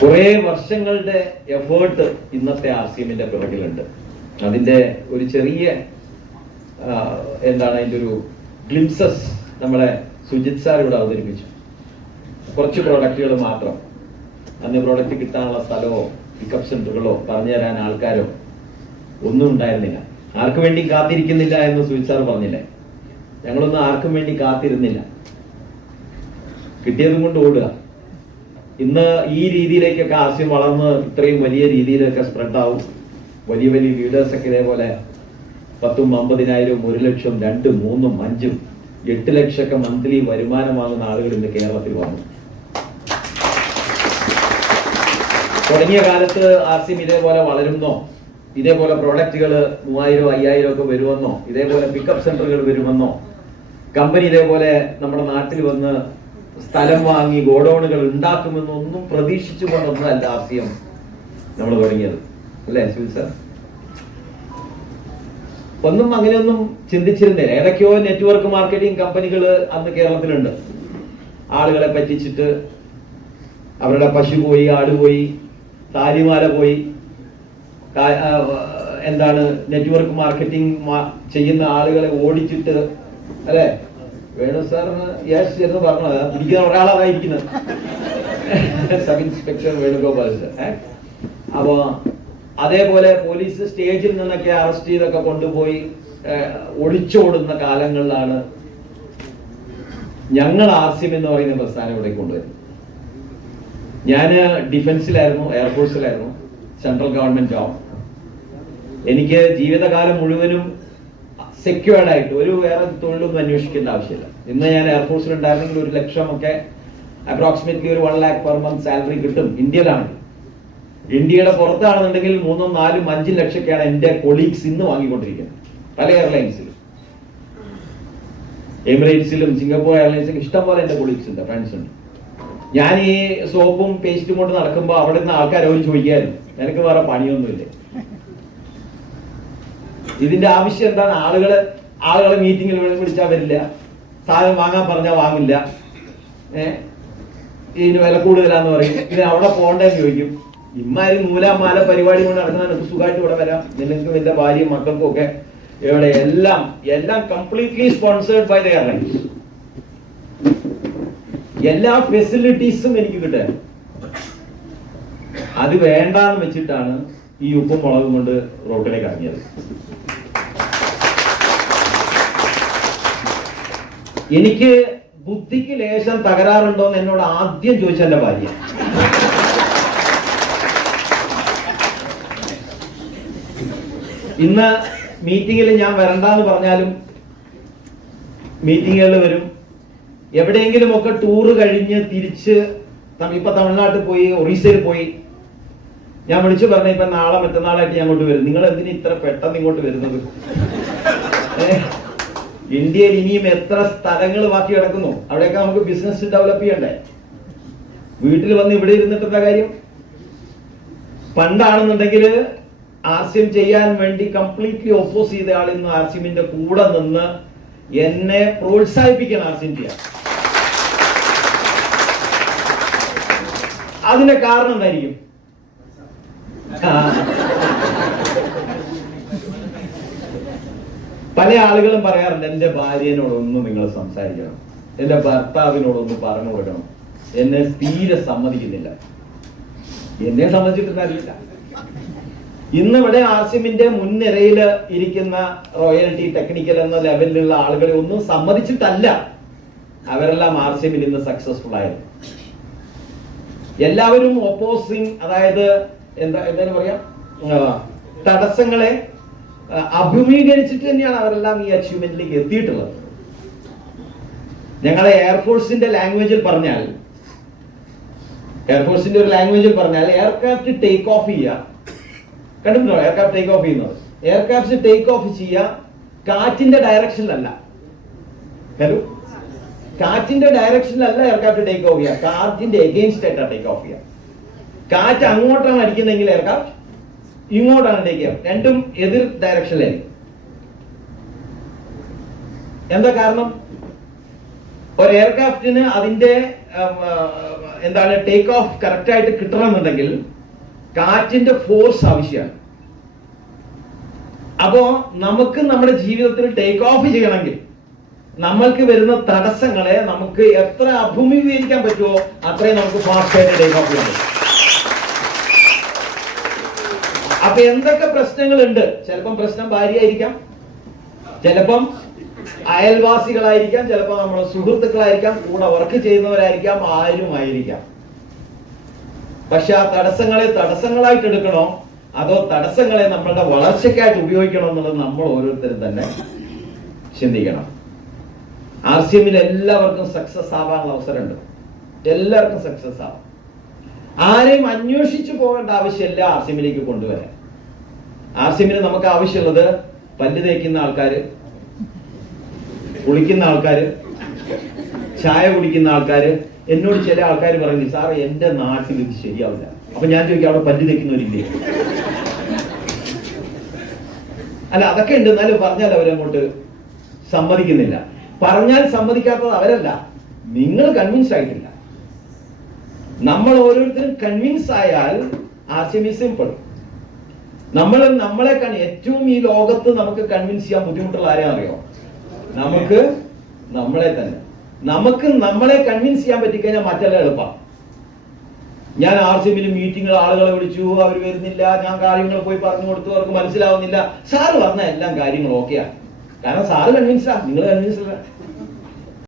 കുറെ വർഷങ്ങളുടെ എഫേർട്ട് ഇന്നത്തെ ആർ സി എമ്മിന്റെ പിറകിലുണ്ട്. അതിന്റെ ഒരു ചെറിയ എന്താണ് അതിന്റെ ഒരു ഗ്ലിംസസ് നമ്മളെ സുജിത് സാർ ഇവിടെ അവതരിപ്പിച്ചു. കുറച്ച് പ്രോഡക്റ്റുകൾ മാത്രം. അന്ന് പ്രോഡക്റ്റ് കിട്ടാനുള്ള സ്ഥലമോ പിക്കപ്പ് സെന്ററുകളോ പറഞ്ഞു തരാൻ ആൾക്കാരോ ഒന്നും ഉണ്ടായിരുന്നില്ല. ആർക്കു വേണ്ടി കാത്തിരിക്കുന്നില്ല എന്ന് സുജിത് സാർ പറഞ്ഞില്ലേ? ഞങ്ങളൊന്നും ആർക്കും വേണ്ടി കാത്തിരുന്നില്ല. കിട്ടിയതും കൊണ്ട് ഓടുക. ഇന്ന് ഈ രീതിയിലേക്കൊക്കെ ആശയം വളർന്ന് ഇത്രയും വലിയ രീതിയിലൊക്കെ സ്പ്രെഡ് ആവും. വലിയ വലിയ ലീഡേഴ്സ് ഒക്കെ ഇതേപോലെ പത്തും അമ്പതിനായിരവും ഒരു ലക്ഷം രണ്ടും മൂന്നും അഞ്ചും എട്ട് ലക്ഷമൊക്കെ മന്ത്ലി വരുമാനം വാങ്ങുന്ന ആളുകൾ ഇന്ന് കേരളത്തിൽ വന്നു. തുടങ്ങിയ കാലത്ത് ആർസിം ഇതേപോലെ വളരുന്നോ? ഇതേപോലെ പ്രോഡക്റ്റുകൾ മൂവായിരം അയ്യായിരം ഒക്കെ വരുമെന്നോ? ഇതേപോലെ പിക്കപ്പ് സെന്ററുകൾ വരുമെന്നോ? കമ്പനി ഇതേപോലെ നമ്മുടെ നാട്ടിൽ വന്ന് സ്ഥലം വാങ്ങി ഗോഡൌണുകൾ ഉണ്ടാക്കുമെന്നൊന്നും പ്രതീക്ഷിച്ചുകൊണ്ടൊന്നല്ല ആർസിയം നമ്മൾ തുടങ്ങിയത്. അല്ലേ സുനിൽ സാർ? ഒന്നും അങ്ങനെയൊന്നും ചിന്തിച്ചിരുന്നില്ല. ഏതൊക്കെയോ നെറ്റ്വർക്ക് മാർക്കറ്റിംഗ് കമ്പനികൾ അന്ന് കേരളത്തിലുണ്ട്. ആളുകളെ പറ്റിച്ചിട്ട് അവരുടെ പശു പോയി ആട് പോയി താലിമാല പോയി എന്താണ് നെറ്റ്വർക്ക് മാർക്കറ്റിംഗ് ചെയ്യുന്ന ആളുകളെ ഓടിച്ചിട്ട് അല്ലെ? വേണു സാറിന് യെസ് എന്ന് പറഞ്ഞത്. ഇരിക്കുന്ന ഒരാളായിരിക്കുന്നത് സബ് ഇൻസ്പെക്ടർ വേണുഗോപാൽ സാർ? അപ്പോ അതേപോലെ പോലീസ് സ്റ്റേജിൽ നിന്നൊക്കെ അറസ്റ്റ് ചെയ്തൊക്കെ കൊണ്ടുപോയി ഒളിച്ചോടുന്ന കാലങ്ങളിലാണ് ഞങ്ങൾ ആസ്യം എന്ന് പറയുന്ന പ്രസ്ഥാനം ഇവിടെ കൊണ്ടുവരുന്നത്. ഞാൻ ഡിഫൻസിലായിരുന്നു എയർഫോഴ്സിലായിരുന്നു സെൻട്രൽ ഗവൺമെന്റ് ജോബ്. എനിക്ക് ജീവിതകാലം മുഴുവനും സെക്യൂർഡ് ആയിട്ട്. ഒരു വേറെ തൊഴിലൊന്നും അന്വേഷിക്കേണ്ട ആവശ്യമില്ല. ഇന്ന് ഞാൻ എയർഫോഴ്സിൽ ഉണ്ടായിരുന്നെങ്കിൽ ഒരു ലക്ഷം ഒക്കെ അപ്രോക്സിമേറ്റ്ലി ഒരു one lakh per month salary കിട്ടും ഇന്ത്യയിലാണ്. ഇന്ത്യയുടെ പുറത്താണെന്നുണ്ടെങ്കിൽ മൂന്നും നാലും അഞ്ചും ലക്ഷമൊക്കെയാണ് എന്റെ കൊളീഗ്സ് ഇന്ന് വാങ്ങിക്കൊണ്ടിരിക്കുന്നത്. പല എയർലൈൻസിലും എമിറേറ്റ്സിലും സിംഗപ്പൂർ എയർലൈൻസിലും ഇഷ്ടംപോലെ എന്റെ കൊളീഗ്സ് ഉണ്ട് ഫ്രണ്ട്സ് ഉണ്ട്. ഞാൻ ഈ സോപ്പും പേസ്റ്റും കൊണ്ട് നടക്കുമ്പോൾ അവിടെ നിന്ന് ആൾക്കാരോട് ചോദിക്കായിരുന്നു. നിനക്ക് വേറെ പണിയൊന്നുമില്ലേ? ഇതിന്റെ ആവശ്യം എന്താണ്? ആളുകൾ ആളുകളെ മീറ്റിംഗിൽ വിളിച്ചാൽ വരില്ല. സാധനം വാങ്ങാൻ പറഞ്ഞാൽ വാങ്ങില്ല. ഏഹ് ഇതിന് വില കൂടുതലാന്ന് പറയും. ഇതിന് അവിടെ പോകണ്ടെന്ന് ചോദിക്കും. ഇമ്മാരി നൂലാമാല പരിപാടി കൊണ്ട് നടക്കുന്ന നിനക്ക് സുഖമായിട്ട് ഇവിടെ വരാം. നിനക്ക് നിന്റെ ഭാര്യയും മക്കൾക്കും ഒക്കെ ഇവിടെ എല്ലാം എല്ലാം completely sponsored by the airlines എല്ലാ ഫെസിലിറ്റീസും എനിക്ക് കിട്ടാൻ അത് വേണ്ടാന്ന് വെച്ചിട്ടാണ് ഈ ഉപ്പും മുളകും കൊണ്ട് റോട്ടിലേക്ക് ഇറങ്ങിയത്. എനിക്ക് ബുദ്ധിക്ക് ലേശം തകരാറുണ്ടോ എന്ന് എന്നോട് ആദ്യം ചോദിച്ച എന്റെ ഭാര്യ. ഇന്ന് മീറ്റിങ്ങിൽ ഞാൻ വരണ്ടെന്ന് പറഞ്ഞാലും മീറ്റിങ്ങുകളിൽ വരും. എവിടെയെങ്കിലുമൊക്കെ ടൂറ് കഴിഞ്ഞ് തിരിച്ച് ഇപ്പൊ തമിഴ്നാട്ടിൽ പോയി ഒറീസയിൽ പോയി ഞാൻ വിളിച്ചു പറഞ്ഞ ഇപ്പൊ നാളെ മറ്റന്നാളായിട്ട് ഞാൻ അങ്ങോട്ട് വരും. നിങ്ങൾ എന്തിനാ ഇത്ര പെട്ടെന്ന് ഇങ്ങോട്ട് വരുന്നത്? ഇന്ത്യയിൽ ഇനിയും എത്ര സ്ഥലങ്ങൾ ബാക്കി കിടക്കുന്നു? അവിടെയൊക്കെ നമുക്ക് ബിസിനസ് ഡെവലപ്പ് ചെയ്യണ്ടേ? വീട്ടിൽ വന്ന് ഇവിടെ ഇരുന്നിട്ട് എന്താ കാര്യം? പണ്ടാണെന്നുണ്ടെങ്കിൽ ആർസ്യം ചെയ്യാൻ വേണ്ടി കംപ്ലീറ്റ്ലി ഓപ്പോസ് ചെയ്ത ആൾ ഇന്ന് ആർസ്യമിന്റെ കൂടെ നിന്ന് എന്നെ പ്രോത്സാഹിപ്പിക്കണം ആർസ്യം ചെയ്യാൻ. അതിന്റെ കാരണം എന്തായിരിക്കും. പല ആളുകളും പറയാറുണ്ട് എന്റെ ഭാര്യനോടൊന്നും നിങ്ങൾ സംസാരിക്കണം. എന്റെ ഭർത്താവിനോടൊന്നും പറഞ്ഞു കൊടുക്കണം എന്നെ തീരെ സമ്മതിക്കുന്നില്ല. എന്നെ സമ്മതിച്ചിട്ടില്ല ഇന്നിവിടെ ആസിമിന്റെ മുൻനിരയിൽ ഇരിക്കുന്ന റോയൽറ്റി ടെക്നിക്കൽ എന്ന ലെവലിലുള്ള ആളുകളെ ഒന്നും സമ്മതിച്ചിട്ടല്ല. അവരെല്ലാം ആർസിമിൽ ഇന്ന് സക്സസ്ഫുൾ ആയത് എല്ലാവരും ഓപ്പോസിങ് അതായത് എന്താ എന്താണ് പറയാ. തടസ്സങ്ങളെ അഭിമുഖീകരിച്ചിട്ട് തന്നെയാണ് അവരെല്ലാം ഈ അച്ചീവ്മെന്റിലേക്ക് എത്തിയിട്ടുള്ളത്. ഞങ്ങളെ എയർഫോഴ്സിന്റെ ലാംഗ്വേജിൽ പറഞ്ഞാൽ എയർഫോഴ്സിന്റെ ഒരു ലാംഗ്വേജിൽ പറഞ്ഞാൽ എയർക്രാഫ്റ്റ് ടേക്ക് ഓഫ് ചെയ്യുക. കണ്ടിട്ടുണ്ടോ? എയർക്രാഫ്റ്റ് ടേക്ക് ഓഫ് ചെയ്യുന്നത്. എയർക്രാഫ്റ്റ് ടേക്ക് ഓഫ് ചെയ്യുക കാറ്റിന്റെ ഡയറക്ഷനിലല്ല ഹലോ കാറ്റിന്റെ ഡയറക്ഷനിലല്ല എയർക്രാഫ്റ്റ് ടേക്ക് ഓഫ് ചെയ്യുക. കാറ്റിന്റെ എഗെയിൻസ്റ്റ് ആയിട്ടാണ് ടേക്ക് ഓഫ് ചെയ്യുക. കാറ്റ് അങ്ങോട്ടാണ് അടിക്കുന്നതെങ്കിൽ ഏർക്കാം ഇങ്ങോട്ടാണ് ടേക്ക് ചെയ്യുക രണ്ടും എതിർ ഡയറക്ഷനിലെ എന്താ കാരണം? ഒരു എയർക്രാഫ്റ്റിന് അതിന്റെ എന്താണ് ടേക്ക് ഓഫ് കറക്റ്റ് ആയിട്ട് കിട്ടണമെന്നുണ്ടെങ്കിൽ കാറ്റിന്റെ ഫോഴ്സ് ആവശ്യമാണ്. അപ്പോ നമുക്ക് നമ്മുടെ ജീവിതത്തിൽ ടേക്ക് ഓഫ് ചെയ്യണമെങ്കിൽ നമ്മൾക്ക് വരുന്ന തടസ്സങ്ങളെ നമുക്ക് എത്ര അഭിമുഖീകരിക്കാൻ പറ്റുമോ അത്രയും നമുക്ക് ഫാസ്റ്റ് ആയിട്ട് ടേക്ക് ഓഫ് ചെയ്യാൻ പറ്റും. അപ്പൊ എന്തൊക്കെ പ്രശ്നങ്ങളുണ്ട്? ചിലപ്പം പ്രശ്നം ഭാര്യ ആയിരിക്കാം ചിലപ്പം അയൽവാസികളായിരിക്കാം. ചിലപ്പോൾ നമ്മുടെ സുഹൃത്തുക്കളായിരിക്കാം. കൂടെ വർക്ക് ചെയ്യുന്നവരായിരിക്കാം. ആരും ആയിരിക്കാം പക്ഷെ ആ തടസ്സങ്ങളെ തടസ്സങ്ങളായിട്ട് എടുക്കണോ? അതോ തടസ്സങ്ങളെ നമ്മളുടെ വളർച്ചയ്ക്കായിട്ട് ഉപയോഗിക്കണോ എന്നുള്ളത് നമ്മൾ ഓരോരുത്തരും തന്നെ ചിന്തിക്കണം. ആർ സി എമ്മിൽ എല്ലാവർക്കും സക്സസ് ആവാനുള്ള അവസരമുണ്ട്. എല്ലാവർക്കും സക്സസ് ആവാം. ആരെയും അന്വേഷിച്ചു പോകേണ്ട ആവശ്യമില്ല ആർ സി എമ്മിലേക്ക് കൊണ്ടുവരാൻ. ആർ സി എമ്മിന് നമുക്ക് ആവശ്യമുള്ളത് പല്ല് തേക്കുന്ന ആൾക്കാര് കുളിക്കുന്ന ആൾക്കാര് ചായ കുടിക്കുന്ന ആൾക്കാര്. എന്നോട് ചില ആൾക്കാർ പറഞ്ഞു സാർ എന്റെ നാട്ടിൽ ഇത് ശരിയാവില്ല. അപ്പൊ ഞാൻ ചോദിക്കും അവിടെ പല്ല് തേക്കുന്നവരില്ലേ? അല്ല അതൊക്കെ ഉണ്ട്. എന്നാലും പറഞ്ഞാൽ അവരങ്ങോട്ട് സമ്മതിക്കുന്നില്ല. പറഞ്ഞാൽ സമ്മതിക്കാത്തത് അവരല്ല. നിങ്ങൾ കൺവിൻസ് ആയിട്ടില്ല. നമ്മൾ ഓരോരുത്തരും കൺവിൻസ് ആയാൽ ആശയം സിമ്പിൾ നമ്മൾ നമ്മളെ ഏറ്റവും ഈ ലോകത്ത് നമുക്ക് കൺവിൻസ് ചെയ്യാൻ ബുദ്ധിമുട്ടുള്ള ആരെയാ അറിയോ? നമുക്ക് നമ്മളെ തന്നെ. നമുക്ക് നമ്മളെ കൺവിൻസ് ചെയ്യാൻ പറ്റിക്കഴിഞ്ഞാൽ മറ്റെല്ലാം എളുപ്പം ഞാൻ ആർ സി എമ്മിൽ മീറ്റിംഗിൽ ആളുകളെ വിളിച്ചു അവർ വരുന്നില്ല ഞാൻ കാര്യങ്ങൾ പോയി പറഞ്ഞു കൊടുത്തു അവർക്ക് മനസ്സിലാവുന്നില്ല. സാറ് പറഞ്ഞ എല്ലാം കാര്യങ്ങൾ ഓക്കെയാണ് കാരണം സാറ് കൺവിൻസാ നിങ്ങൾ കൺവിൻസ് അല്ല.